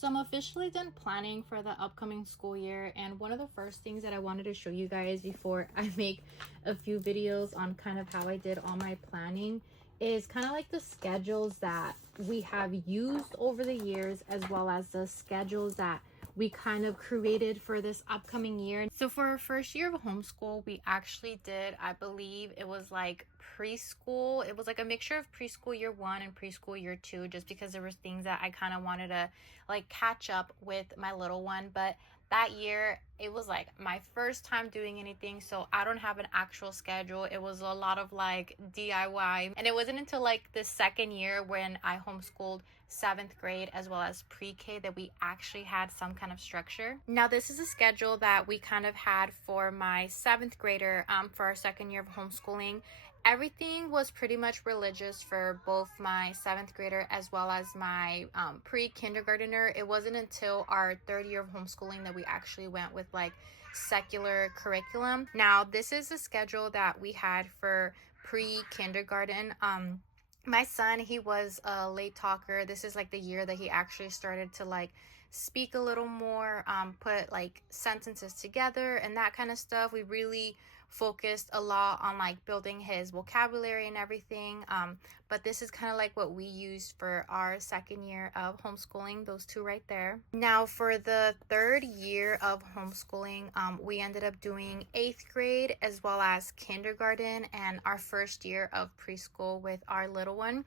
So I'm officially done planning for the upcoming school year, and one of the first things that I wanted to show you guys before I make a few videos on kind of how I did all my planning is kind of like the schedules that we have used over the years, as well as the schedules that we kind of created for this upcoming year. So for our first year of homeschool, we actually did, I believe it was like preschool. It was like a mixture of preschool year 1 and preschool year 2, just because there was things that I kind of wanted to like catch up with my little one. But that year it was like my first time doing anything, so I don't have an actual schedule. It was a lot of like DIY, and it wasn't until like the second year when I homeschooled 7th grade as well as pre-K that we actually had some kind of structure. Now this is a schedule that we kind of had for my 7th grader for our second year of homeschooling. Everything was pretty much religious for both my 7th grader as well as my pre-kindergartner. It wasn't until our 3rd year of homeschooling that we actually went with like secular curriculum. Now this is the schedule that we had for pre-kindergarten. My son, he was a late talker. This is like the year that he actually started to like speak a little more, put like sentences together and that kind of stuff. We really focused a lot on like building his vocabulary and everything, but this is kind of like what we used for our second year of homeschooling, those two right there. Now for the 3rd year of homeschooling, we ended up doing 8th grade as well as kindergarten and our first year of preschool with our little one.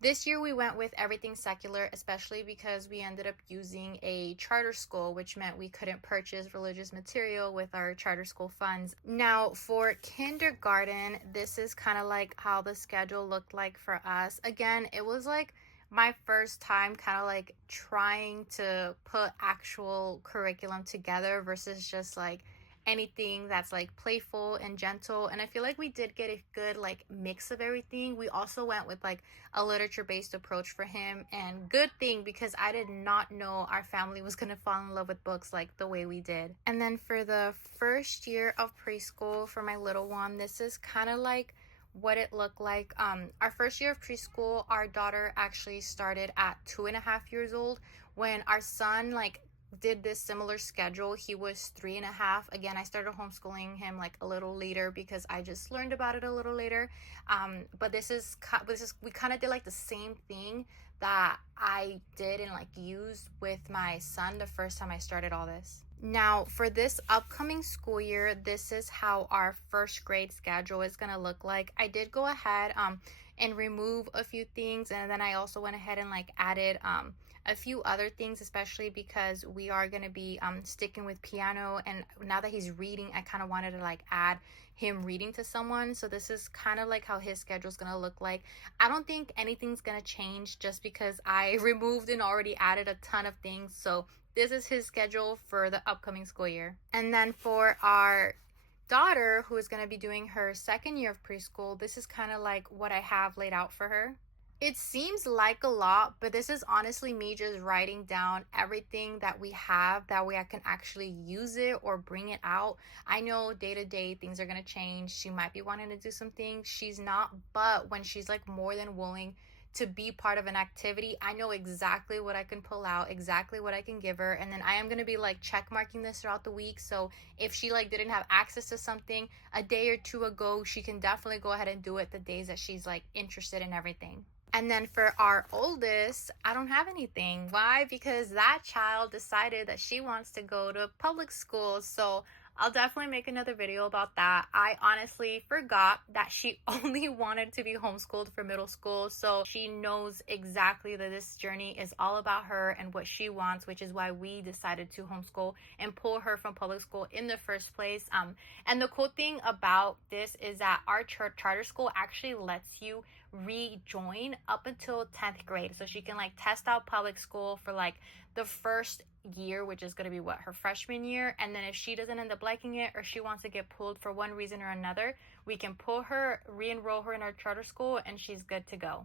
This year we went with everything secular, especially because we ended up using a charter school, which meant we couldn't purchase religious material with our charter school funds. Now for kindergarten, this is kind of like how the schedule looked like for us. Again, it was like my first time kind of like trying to put actual curriculum together versus just like anything that's like playful and gentle, and I feel like we did get a good like mix of everything. We also went with like a literature based approach for him, and good thing because I did not know our family was gonna fall in love with books like the way we did. And then for the first year of preschool for my little one, this is kind of like what it looked like. Our first year of preschool, our daughter actually started at 2.5 years old. When our son like did this similar schedule, he was 3.5. Again, I started homeschooling him like a little later because I just learned about it a little later. But this is we kind of did like the same thing that I did and like used with my son the first time I started all this. Now for this upcoming school year, this is how our first grade schedule is gonna look like. I did go ahead and remove a few things, and then I also went ahead and like added a few other things, especially because we are going to be sticking with piano, and now that he's reading, I kind of wanted to like add him reading to someone. So this is kind of like how his schedule is going to look like. I don't think anything's going to change just because I removed and already added a ton of things. So this is his schedule for the upcoming school year. And then for our daughter, who is going to be doing her second year of preschool, this is kind of like what I have laid out for her. It seems like a lot, but this is honestly me just writing down everything that we have, that way I can actually use it or bring it out. I know day to day things are going to change. She might be wanting to do some things, she's not, but when she's like more than willing to be part of an activity, I know exactly what I can pull out, exactly what I can give her, and then I am going to be like check marking this throughout the week. So if she like didn't have access to something a day or two ago, she can definitely go ahead and do it the days that she's like interested in everything. And then for our oldest, I don't have anything. Why? Because that child decided that she wants to go to public school. So I'll definitely make another video about that. I honestly forgot that she only wanted to be homeschooled for middle school. So she knows exactly that this journey is all about her and what she wants, which is why we decided to homeschool and pull her from public school in the first place. And the cool thing about this is that our charter school actually lets you rejoin up until 10th grade, so she can like test out public school for like the first year, which is going to be what, her freshman year. And then if she doesn't end up liking it, or she wants to get pulled for one reason or another, we can pull her, re-enroll her in our charter school, and she's good to go.